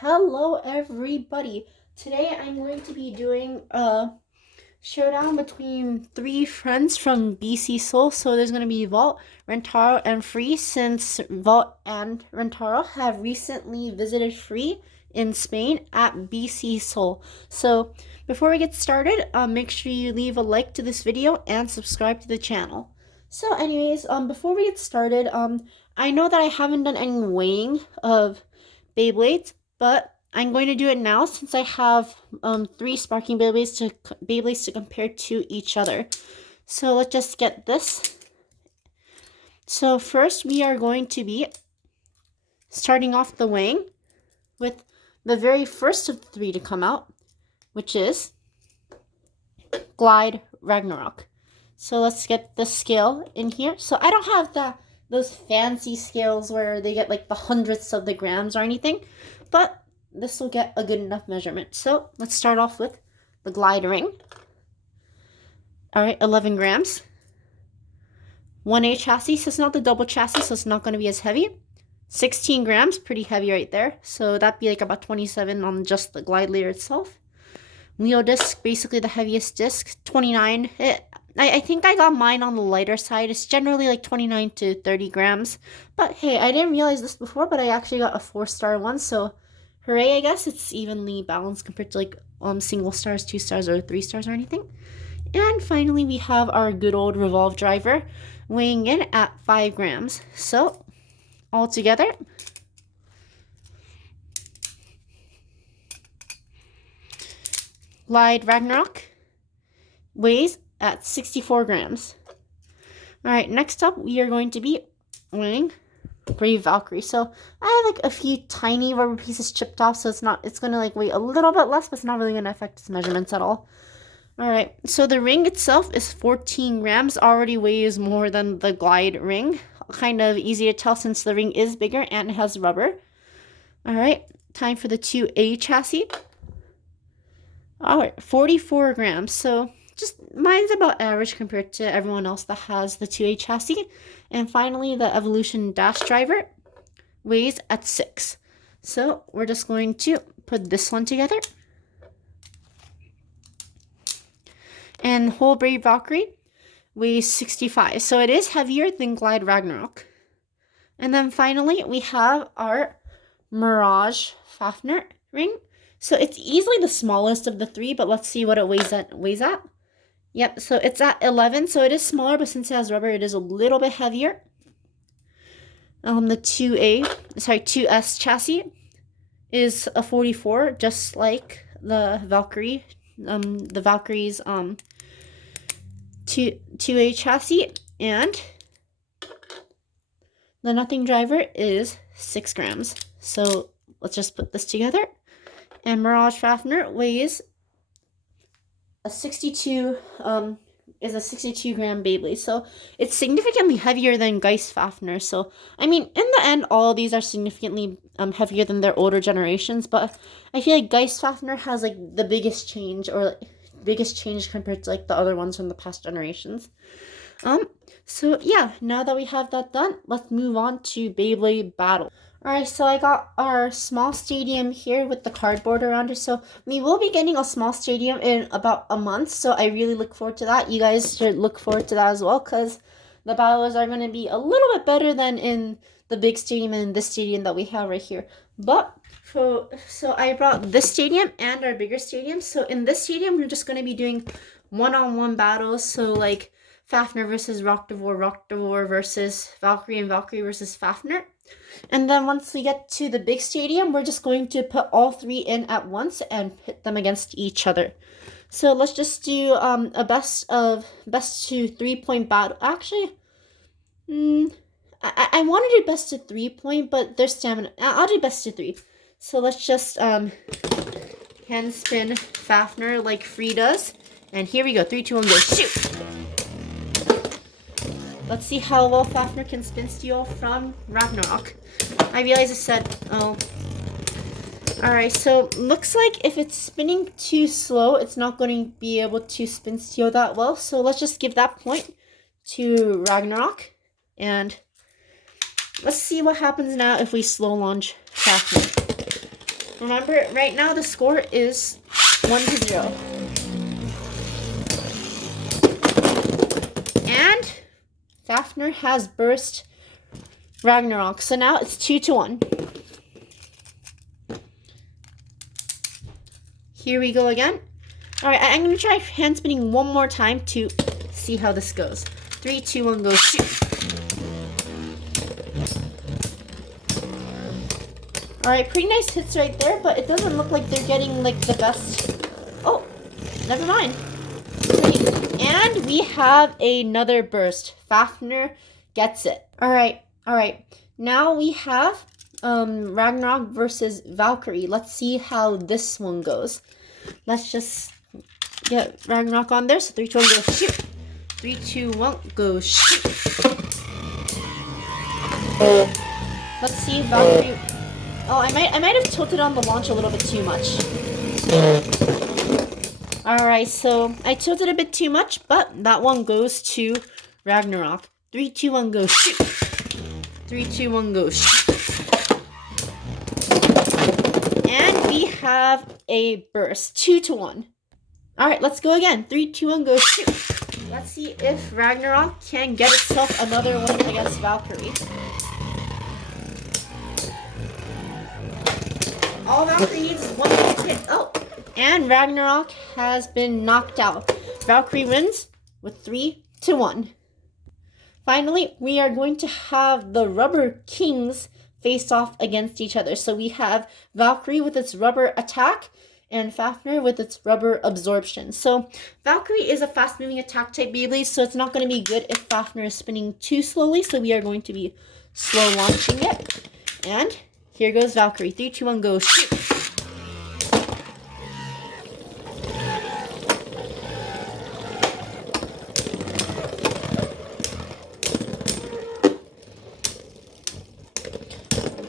Hello everybody. Today I'm going to be doing a showdown between three friends from BC Seoul. So there's going to be Vault, Rentaro, and Free, since Vault and Rentaro have recently visited Free in Spain at BC Seoul. So before we get started, make sure you leave a like to this video and subscribe to the channel. So anyways, before we get started, I know that I haven't done any weighing of Beyblades, but I'm going to do it now since I have three sparking Beyblades to compare to each other. So let's just get this. So first we are going to be starting off the weighing with the very first of the three to come out, which is Glide Ragnarok. So let's get the scale in here. So I don't have those fancy scales where they get like the hundredths of the grams or anything, but this will get a good enough measurement. So let's start off with the Glide ring. All right, 11 grams. 1A chassis, so it's not the double chassis, so it's not going to be as heavy. 16 grams, pretty heavy right there. So that'd be like about 27 on just the Glide layer itself. Wheel disc, basically the heaviest disc, 29. I think I got mine on the lighter side. It's generally like 29 to 30 grams. But hey, I didn't realize this before, but I actually got a 4-star one. So hooray, I guess. It's evenly balanced compared to like single stars, 2 stars, or 3 stars or anything. And finally, we have our good old Revolve driver weighing in at 5 grams. So all together, Glide Ragnarok weighs at 64 grams. All right, next up, we are going to be weighing Brave Valkyrie. So I have like a few tiny rubber pieces chipped off, so it's going to like weigh a little bit less, but it's not really going to affect its measurements at all. All right, so the ring itself is 14 grams, already weighs more than the Glide ring. Kind of easy to tell since the ring is bigger and it has rubber. All right, time for the 2A chassis. All right, 44 grams. So just mine's about average compared to everyone else that has the 2A chassis. And finally, the Evolution Dash driver weighs at 6. So we're just going to put this one together. And whole Brave Valkyrie weighs 65. So it is heavier than Glide Ragnarok. And then finally, we have our Mirage Fafnir ring. So it's easily the smallest of the three, but let's see what it weighs at. Yep, so it's at 11, so it is smaller, but since it has rubber, it is a little bit heavier. The 2S chassis is a 44, just like the Valkyrie. The Valkyrie's 2A chassis, and the Nothing driver is 6 grams. So let's just put this together. And Mirage Fafnir weighs a 62 gram Beyblade. So it's significantly heavier than Geist Fafnir. So I mean, in the end, all of these are significantly heavier than their older generations. But I feel like Geist Fafnir has like the biggest change, or like, biggest change compared to like the other ones from the past generations. So yeah, now that we have that done, let's move on to Beyblade Battle. Alright, so I got our small stadium here with the cardboard around it. So we will be getting a small stadium in about a month. So I really look forward to that. You guys should look forward to that as well, because the battles are going to be a little bit better than in the big stadium and this stadium that we have right here. So I brought this stadium and our bigger stadium. So in this stadium, we're just going to be doing one-on-one battles. So like Fafnir versus Rockdevor versus Valkyrie, and Valkyrie versus Fafnir. And then once we get to the big stadium, we're just going to put all three in at once and pit them against each other. So let's just do a best to 3-point battle. Actually, I want to do best to 3-point, but there's stamina. I'll do best to 3. So let's just hand spin Fafnir like Free does. And here we go. 3, 2, 1, go. Shoot! Let's see how well Fafnir can spin steel from Ragnarok. I realize I said, oh. Alright, so looks like if it's spinning too slow, it's not going to be able to spin steel that well. So let's just give that point to Ragnarok. And let's see what happens now if we slow launch Fafnir. Remember, right now the score is 1-0. And Fafnir has burst Ragnarok. So now it's 2-1. Here we go again. All right, I'm going to try hand spinning one more time to see how this goes. 3, 2, 1, go, shoot. All right, pretty nice hits right there, but it doesn't look like they're getting like the best. Oh, never mind. And we have another burst. Fafnir gets it. All right. Now we have Ragnarok versus Valkyrie. Let's see how this one goes. Let's just get Ragnarok on there. So 3, 2, 1, go shoot. 3, 2, 1, go shoot. Let's see Valkyrie. Oh, I might have tilted on the launch a little bit too much. Alright, so I tilted a bit too much, but that one goes to Ragnarok. 3, 2, 1, go shoot. 3, 2, 1, go shoot. And we have a burst. 2-1. Alright, let's go again. 3, 2, 1, go shoot. Let's see if Ragnarok can get itself another win against Valkyrie. All Valkyrie needs is one hit. Oh, and Ragnarok has been knocked out. Valkyrie wins with 3-1. Finally, we are going to have the Rubber Kings face off against each other. So we have Valkyrie with its rubber attack and Fafnir with its rubber absorption. So Valkyrie is a fast-moving attack type Beyblade, so it's not going to be good if Fafnir is spinning too slowly. So we are going to be slow launching it. And here goes Valkyrie. 3, 2, 1, go shoot.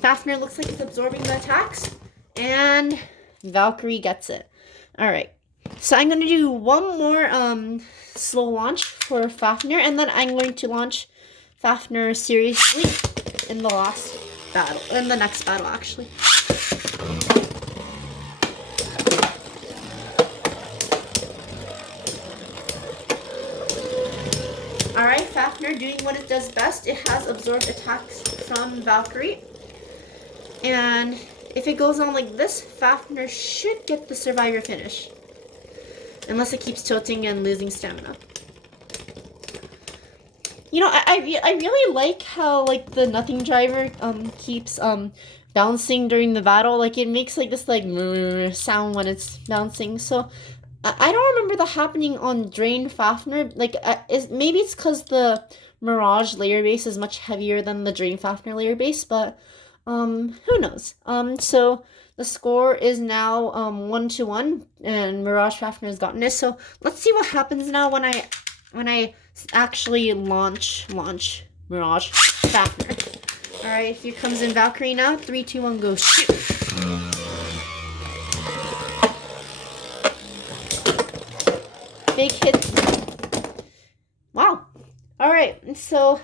Fafnir looks like it's absorbing the attacks, and Valkyrie gets it. All right, so I'm going to do one more slow launch for Fafnir, and then I'm going to launch Fafnir seriously in the last battle, in the next battle actually. Alright, Fafnir doing what it does best. It has absorbed attacks from Valkyrie. And if it goes on like this, Fafnir should get the survivor finish. Unless it keeps tilting and losing stamina. You know, I really like how like the Nothing Driver keeps bouncing during the battle. Like it makes like this like sound when it's bouncing. So I don't remember that happening on Drain Fafnir. Like maybe it's because the Mirage layer base is much heavier than the Drain Fafnir layer base, but who knows? So the score is now 1-1, and Mirage Fafnir has gotten this. So let's see what happens now when I actually launch Mirage Fafnir. All right, here comes in Valkyrie now. 3, 2, 1, go shoot. Big hit. Wow. All right, so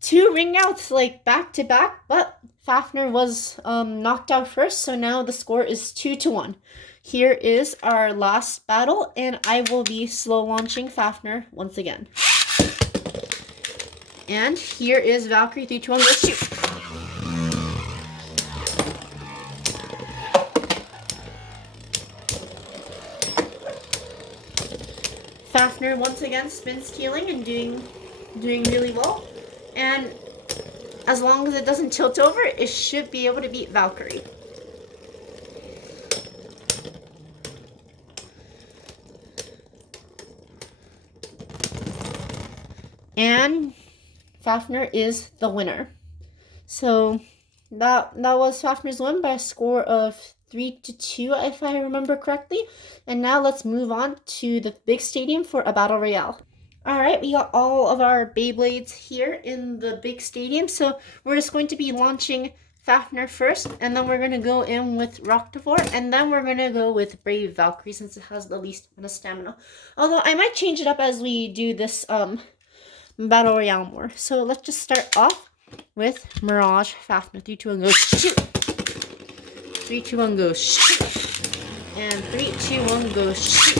2 ring outs like back to back, but Fafnir was knocked out first, so now the score is 2-1. Here is our last battle, and I will be slow launching Fafnir once again. And here is Valkyrie. 3, 2, 1, go shoot. Fafnir once again spin stealing and doing really well. And as long as it doesn't tilt over, it should be able to beat Valkyrie. And Fafnir is the winner. So that was Fafnir's win by a score of 3-2, if I remember correctly. And now let's move on to the big stadium for a battle royale. Alright, we got all of our Beyblades here in the big stadium. So we're just going to be launching Fafnir first, and then we're going to go in with Roctavor, and then we're going to go with Brave Valkyrie since it has the least amount of stamina. Although I might change it up as we do this battle royale more. So let's just start off with Mirage Fafnir. 3, 2, 1, go shoot. 3, 2, 1, go shoot. And 3, 2, 1, go shoot.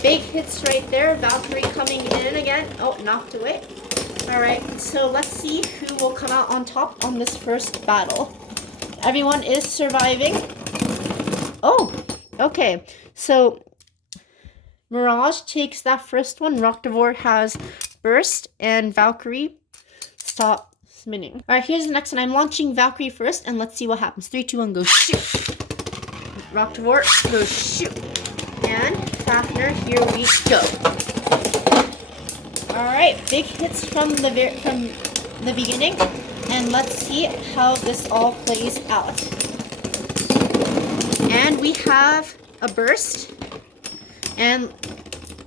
Big hits right there. Valkyrie coming in again. Oh, knocked away. Alright, so let's see who will come out on top on this first battle. Everyone is surviving. Oh, okay. So Mirage takes that first one. Ragnaruk has burst, and Valkyrie stop spinning. Alright, here's the next one. I'm launching Valkyrie first, and let's see what happens. 3, 2, 1, go shoot. Ragnaruk, go shoot. And Fafnir, here we go. Alright, big hits from the beginning, and let's see how this all plays out. And we have a burst, and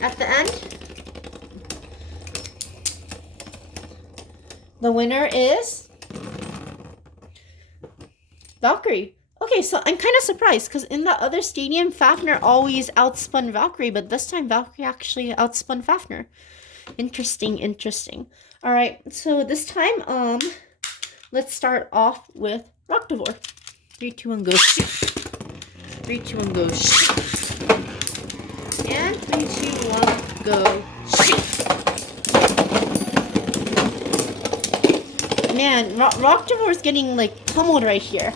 at the end, the winner is Valkyrie. Okay, so I'm kind of surprised because in the other stadium, Fafnir always outspun Valkyrie, but this time Valkyrie actually outspun Fafnir. Interesting, interesting. All right, so this time, let's start off with Ragnaruk. 3, 2, 1, go shoot. 3, 2, 1, go shoot. And 3, 2, 1, go shoot. Man, Ragnaruk is getting like pummeled right here.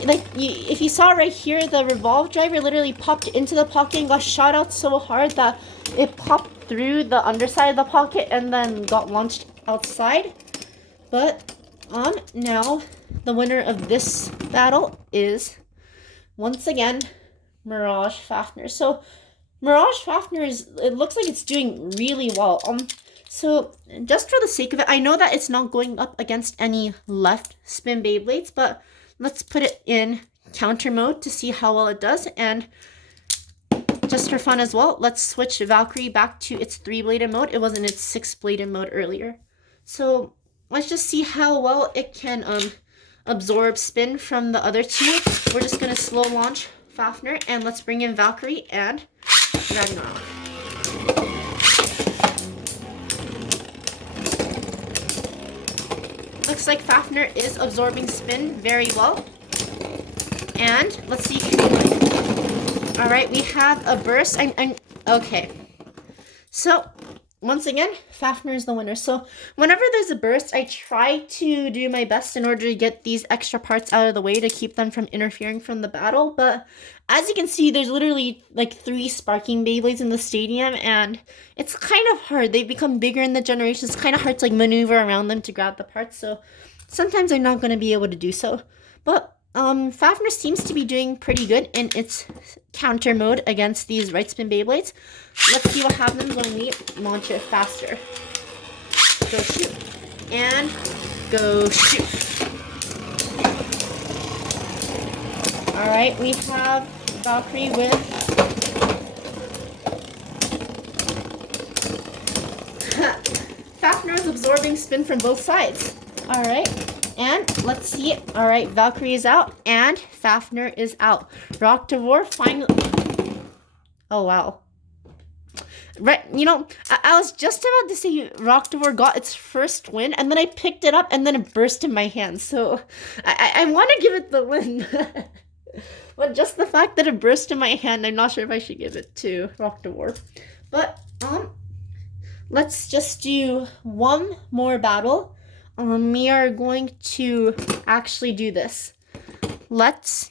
If you saw right here, the revolve driver literally popped into the pocket and got shot out so hard that it popped through the underside of the pocket and then got launched outside. But now the winner of this battle is once again Mirage Fafnir. So Mirage Fafnir it looks like it's doing really well. So just for the sake of it, I know that it's not going up against any left spin Beyblades, but let's put it in counter mode to see how well it does. And just for fun as well, let's switch Valkyrie back to its 3-bladed mode. It was in its 6-bladed mode earlier. So let's just see how well it can absorb spin from the other two. We're just going to slow launch Fafnir, and let's bring in Valkyrie and Ragnaruk. Looks like Fafnir is absorbing spin very well. And let's see who wins. Alright, we have a burst. Okay. So, once again, Fafnir is the winner. So, whenever there's a burst, I try to do my best in order to get these extra parts out of the way to keep them from interfering from the battle. But, as you can see, there's literally like 3 sparking Beyblades in the stadium, and it's kind of hard. They've become bigger in the generation. It's kind of hard to like maneuver around them to grab the parts. So, sometimes I'm not going to be able to do so. But, Fafnir seems to be doing pretty good in its counter mode against these right spin Beyblades. Let's see what happens when we launch it faster. Go shoot. And go shoot. Alright, we have Valkyrie with Fafnir is absorbing spin from both sides. Alright. And let's see. Alright, Valkyrie is out and Fafnir is out. Ragnaruk finally. Oh, wow. Right, you know, I was just about to say Ragnaruk got its first win, and then I picked it up and then it burst in my hand. So I want to give it the win. But just the fact that it burst in my hand, I'm not sure if I should give it to Ragnaruk. But let's just do one more battle. We are going to actually do this. Let's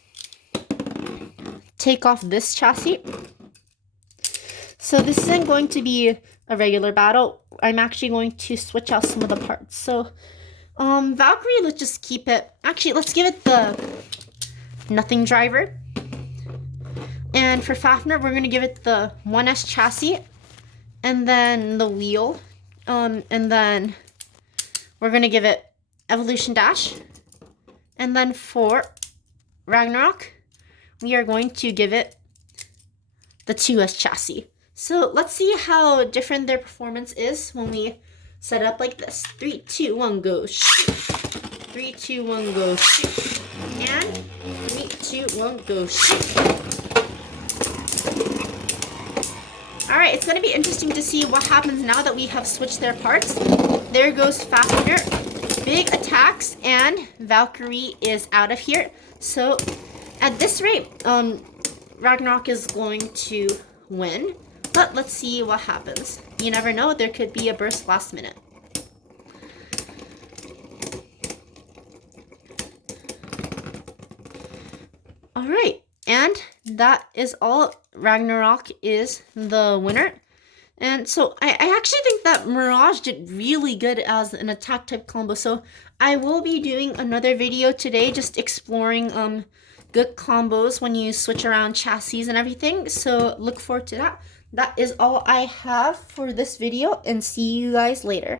take off this chassis. So this isn't going to be a regular battle. I'm actually going to switch out some of the parts. So Valkyrie, let's just keep it. Actually, let's give it the nothing driver. And for Fafnir, we're going to give it the 1S chassis. And then the wheel. And then we're going to give it Evolution Dash. And then for Ragnaruk, we are going to give it the 2S chassis. So let's see how different their performance is when we set it up like this. 3, 2, 1, go shoot. 3, 2, 1, go shoot. And 3, 2, 1, go shoot. All right, it's going to be interesting to see what happens now that we have switched their parts. There goes Fafnir. Big attacks, and Valkyrie is out of here. So at this rate, Ragnarok is going to win. But let's see what happens. You never know, there could be a burst last minute. All right, and that is all. Ragnarok is the winner. And so I actually think that Mirage did really good as an attack type combo. So I will be doing another video today just exploring good combos when you switch around chassis and everything. So look forward to that. That is all I have for this video, and see you guys later.